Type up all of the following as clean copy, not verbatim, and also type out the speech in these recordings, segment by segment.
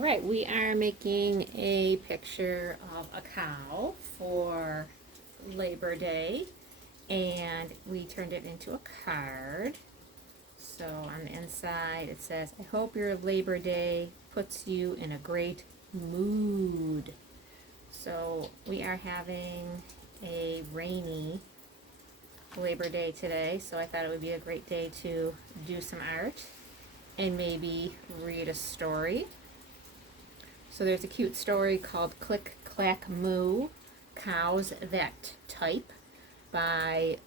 right, we are making a picture of a cow for Labor Day, and we turned it into a card. So on the inside it says, I hope your Labor Day puts you in a great mood. So we are having a rainy Labor Day today, so I thought it would be a great day to do some art and maybe read a story. So there's a cute story called Click Clack Moo, Cows That Type by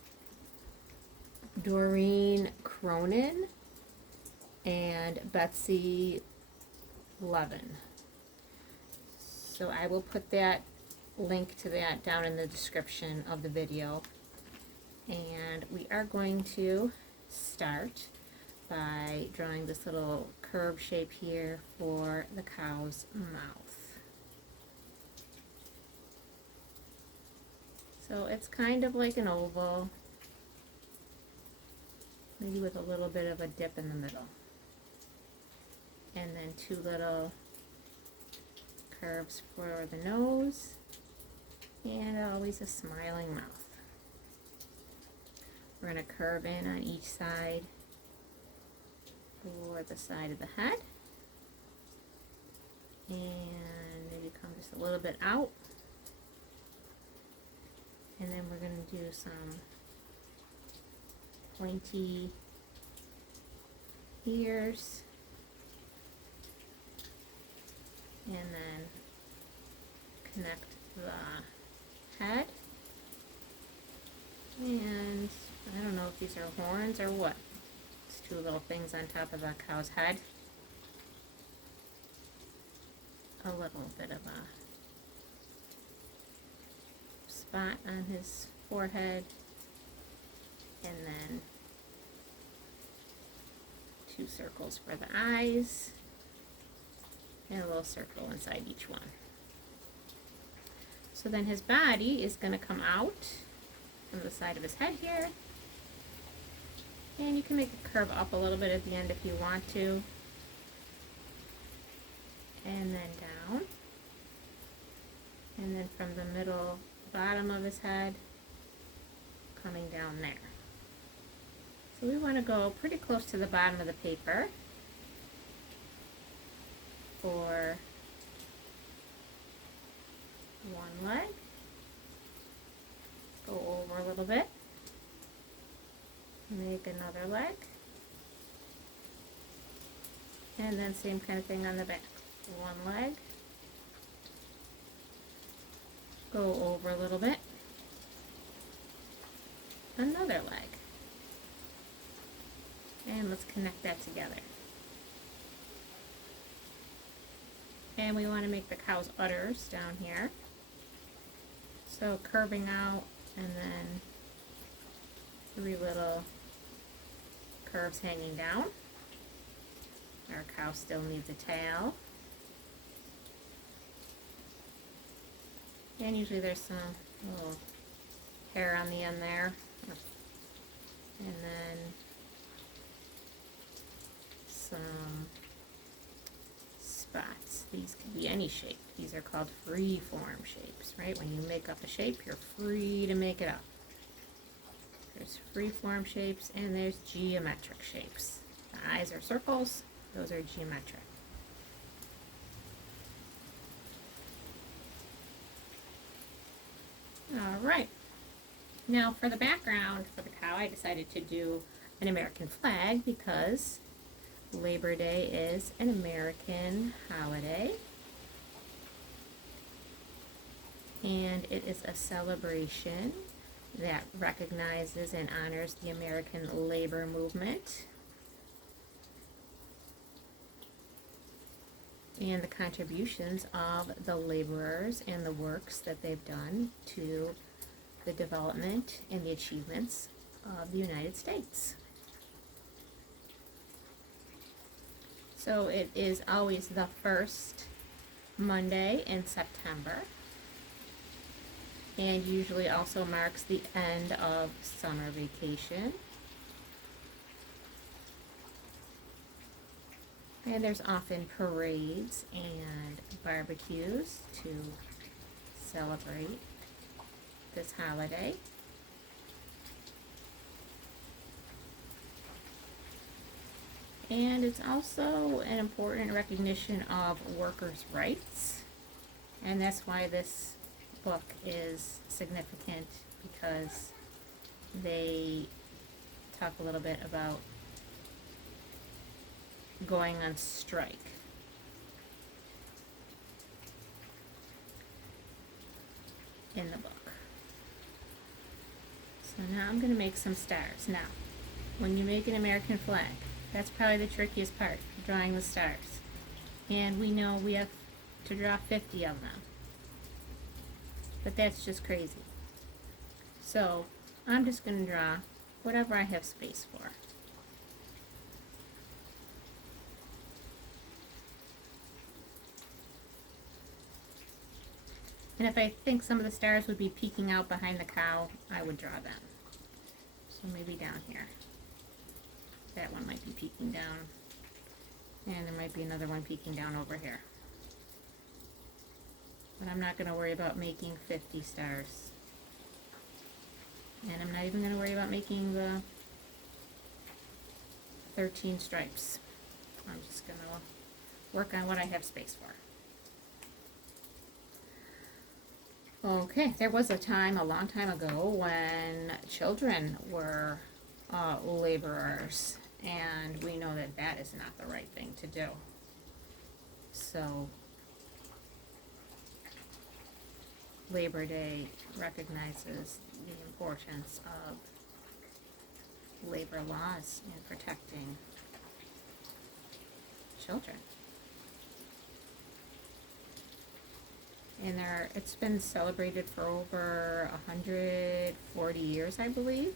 Doreen Cronin and Betsy Levin. So I will put that link to that down in the description of the video. And we are going to start by drawing this little curve shape here for the cow's mouth. So it's kind of like an oval, maybe with a little bit of a dip in the middle. And then two little curves for the nose, and always a smiling mouth. We're going to curve in on each side for the side of the head, and maybe come just a little bit out, and then we're going to do some pointy ears, and then connect the head, and I don't know if these are horns or what. It's two little things on top of the cow's head. A little bit of a spot on his forehead, and then two circles for the eyes, and a little circle inside each one. So then his body is going to come out from the side of his head here, and you can make it curve up a little bit at the end if you want to, and then down, and then from the middle bottom of his head coming down there. So we want to go pretty close to the bottom of the paper for one leg. Go over a little bit, make another leg, and then same kind of thing on the back. One leg, go over a little bit, another leg, and let's connect that together. And we want to make the cow's udders down here, so curving out, and then three little curves hanging down. Our cow still needs a tail, and usually there's some little hair on the end there, and then some spots. These could be any shape. These are called free form shapes, right? When you make up a shape, you're free to make it up. There's free form shapes, and there's geometric shapes. The eyes are circles, those are geometric. Alright, now for the background for the cow, I decided to do an American flag because Labor Day is an American holiday, and it is a celebration that recognizes and honors the American labor movement and the contributions of the laborers and the works that they've done to the development and the achievements of the United States. So it is always the first Monday in September, and usually also marks the end of summer vacation. And there's often parades and barbecues to celebrate this holiday. And it's also an important recognition of workers' rights. And that's why this book is significant, because they talk a little bit about going on strike. In the book. So now I'm going to make some stars. Now, when you make an American flag, that's probably the trickiest part, drawing the stars. And we know we have to draw 50 of them. But that's just crazy. So I'm just going to draw whatever I have space for. And if I think some of the stars would be peeking out behind the cow, I would draw them. So maybe down here. That one might be peeking down. And there might be another one peeking down over here. But I'm not going to worry about making 50 stars. And I'm not even going to worry about making the 13 stripes. I'm just going to work on what I have space for. Okay, there was a time, a long time ago, when children were laborers, and we know that that is not the right thing to do. So, Labor Day recognizes the importance of labor laws in protecting children. And it's been celebrated for over 140 years, I believe.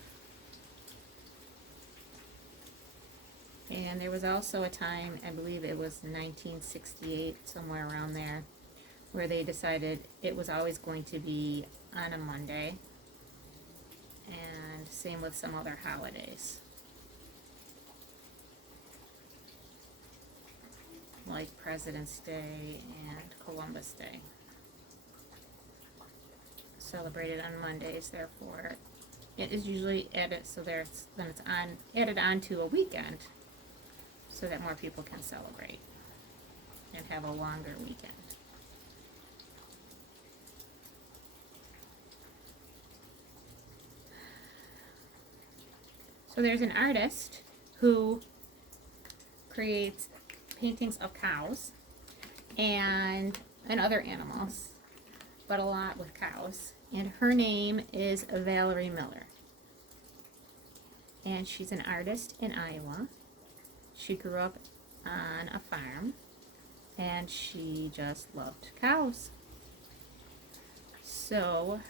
And there was also a time, I believe it was 1968, somewhere around there, where they decided it was always going to be on a Monday. And same with some other holidays, like President's Day and Columbus Day. Celebrated on Mondays, therefore it is usually added, so then it's added on to a weekend, so that more people can celebrate and have a longer weekend. So there's an artist who creates paintings of cows and other animals, but a lot with cows. And her name is Valerie Miller. And she's an artist in Iowa. She grew up on a farm, and she just loved cows. So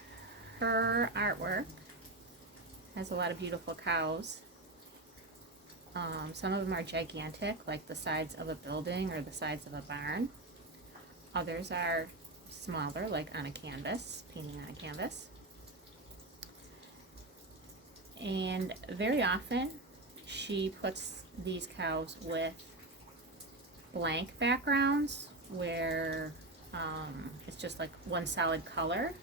her artwork has a lot of beautiful cows. Some of them are gigantic, like the sides of a building or the sides of a barn. Others are smaller, like on a canvas, painting on a canvas. And very often she puts these cows with blank backgrounds where it's just like one solid color,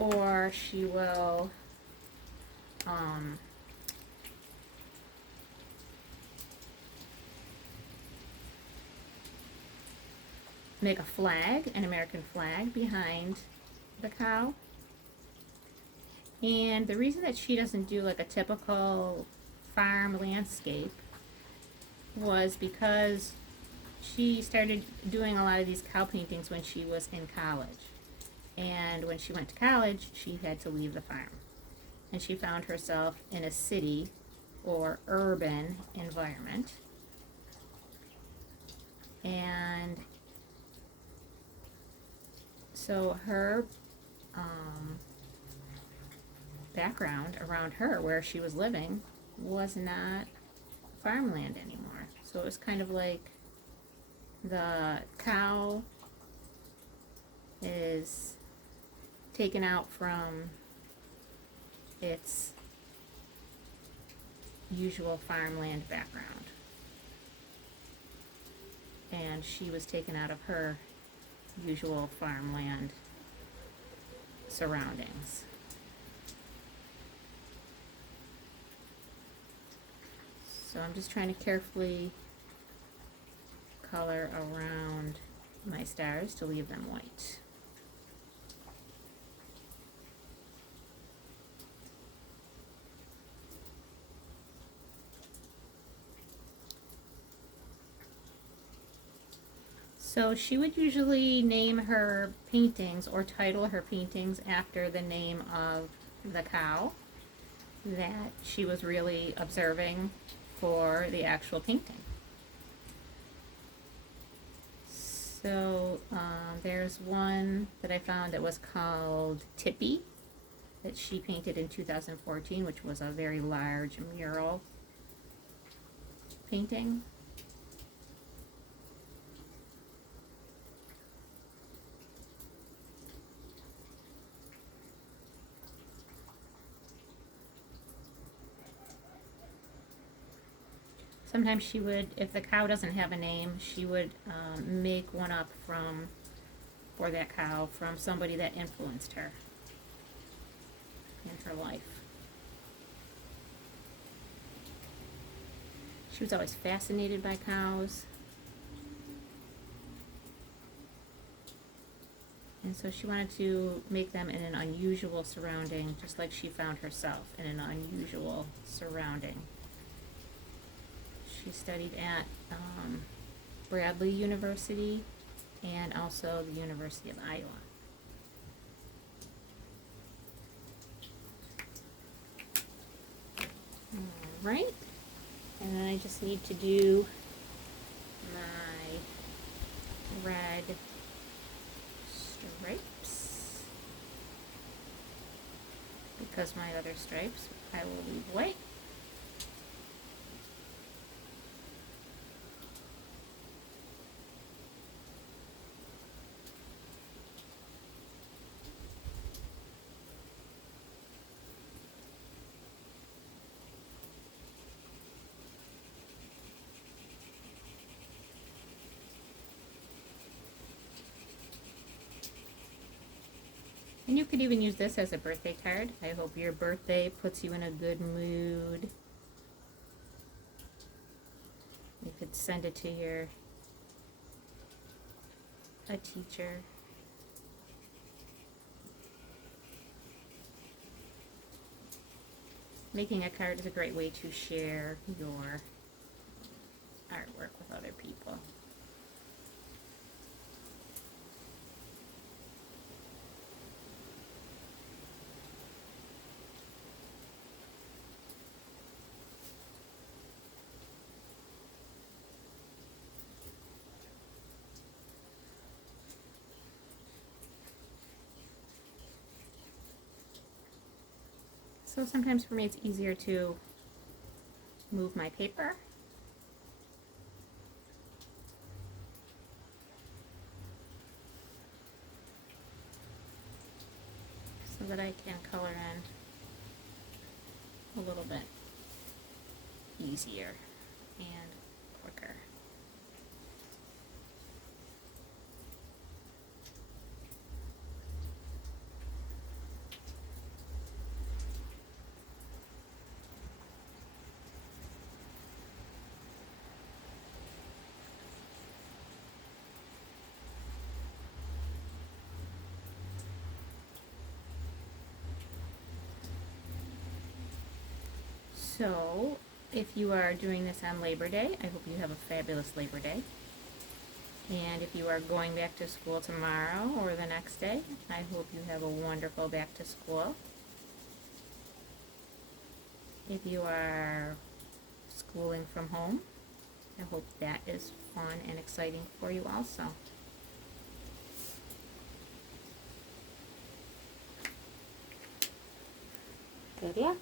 or she will make a flag, an American flag, behind the cow. And the reason that she doesn't do like a typical farm landscape was because she started doing a lot of these cow paintings when she was in college. And when she went to college, she had to leave the farm. And she found herself in a city or urban environment. And so her background around her, where she was living, was not farmland anymore. So it was kind of like the cow is taken out from its usual farmland background. and she was taken out of her usual farmland surroundings. So I'm just trying to carefully color around my stars to leave them white. So she would usually name her paintings or title her paintings after the name of the cow that she was really observing for the actual painting. So there's one that I found that was called Tippy that she painted in 2014, which was a very large mural painting. Sometimes she would, if the cow doesn't have a name, she would make one up for that cow from somebody that influenced her in her life. She was always fascinated by cows. And so she wanted to make them in an unusual surrounding, just like she found herself in an unusual surrounding. She studied at Bradley University and also the University of Iowa. All right, and then I just need to do my red stripes, because my other stripes I will leave white. And you could even use this as a birthday card. I hope your birthday puts you in a good mood. You could send it to a teacher. Making a card is a great way to share your artwork with other people. So sometimes for me it's easier to move my paper. So that I can color in a little bit easier and quicker. So, if you are doing this on Labor Day, I hope you have a fabulous Labor Day. And if you are going back to school tomorrow or the next day, I hope you have a wonderful back to school. If you are schooling from home, I hope that is fun and exciting for you also. Good luck.